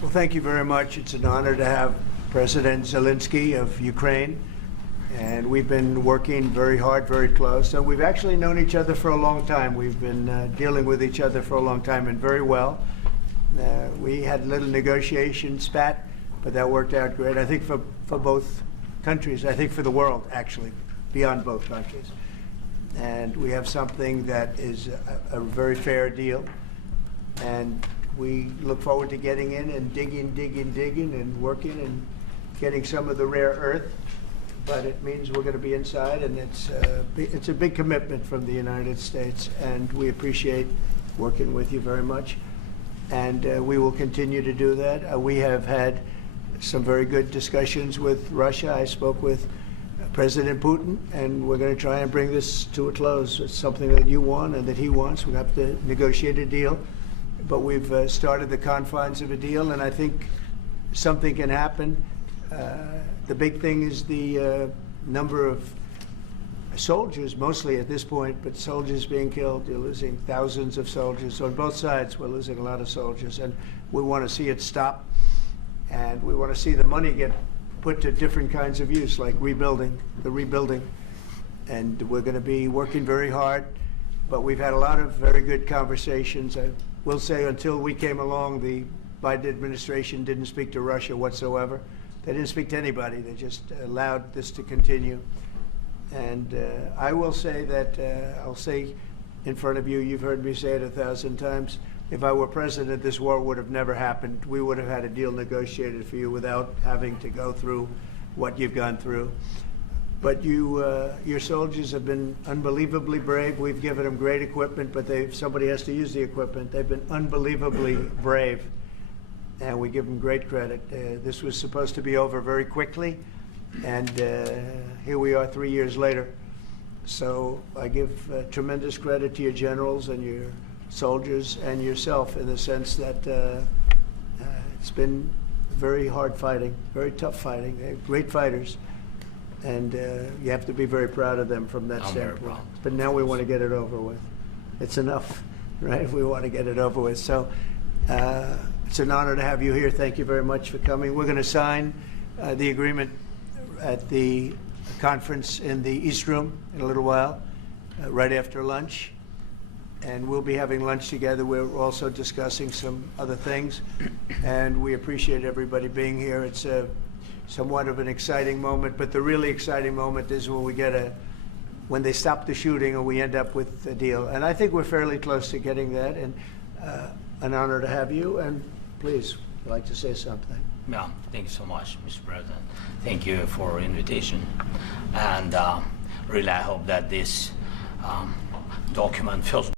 Well, thank you very much. It's an honor to have President Zelensky of Ukraine, and we've been working very hard, very close. So we've actually known each other for a long time. We've been dealing with each other for a long time and very well. We had a little negotiation spat, but that worked out great. I think for both countries, I think for the world, actually, beyond both countries. And we have something that is a very fair deal. And we look forward to getting in and digging and working and getting some of the rare earth. But it means we're going to be inside, and it's a big commitment from the United States, and we appreciate working with you very much. And we will continue to do that. We have had some very good discussions with Russia. I spoke with President Putin, and we're going to try and bring this to a close. It's something that you want and that he wants. We have to negotiate a deal. But we've started the confines of a deal, and I think something can happen. The big thing is the number of soldiers, mostly at this point, but soldiers being killed. You're losing thousands of soldiers. On both sides, we're losing a lot of soldiers, and we want to see it stop. And we want to see the money get put to different kinds of use, like rebuilding. And we're going to be working very hard. But we've had a lot of very good conversations. I will say until we came along, the Biden administration didn't speak to Russia whatsoever. They didn't speak to anybody. They just allowed this to continue. And I will say that, I'll say in front of you, you've heard me say it 1,000 times, if I were president, this war would have never happened. We would have had a deal negotiated for you without having to go through what you've gone through. But your soldiers have been unbelievably brave. We've given them great equipment, but somebody has to use the equipment. They've been unbelievably brave, and we give them great credit. This was supposed to be over very quickly, and here we are 3 years later. So I give tremendous credit to your generals and your soldiers and yourself in the sense that it's been very hard fighting, very tough fighting. They're great fighters. And you have to be very proud of them from that standpoint. But now we want to get it over with. It's enough, right? We want to get it over with. So it's an honor to have you here. Thank you very much for coming. We're going to sign the agreement at the conference in the East Room in a little while, right after lunch. And we'll be having lunch together. We're also discussing some other things. And we appreciate everybody being here. It's somewhat of an exciting moment, but the really exciting moment is when they stop the shooting and we end up with a deal. And I think we're fairly close to getting that, and an honor to have you. And please, if you'd like to say something. Yeah, thank you so much, Mr. President. Thank you for invitation. And really, I hope that this document feels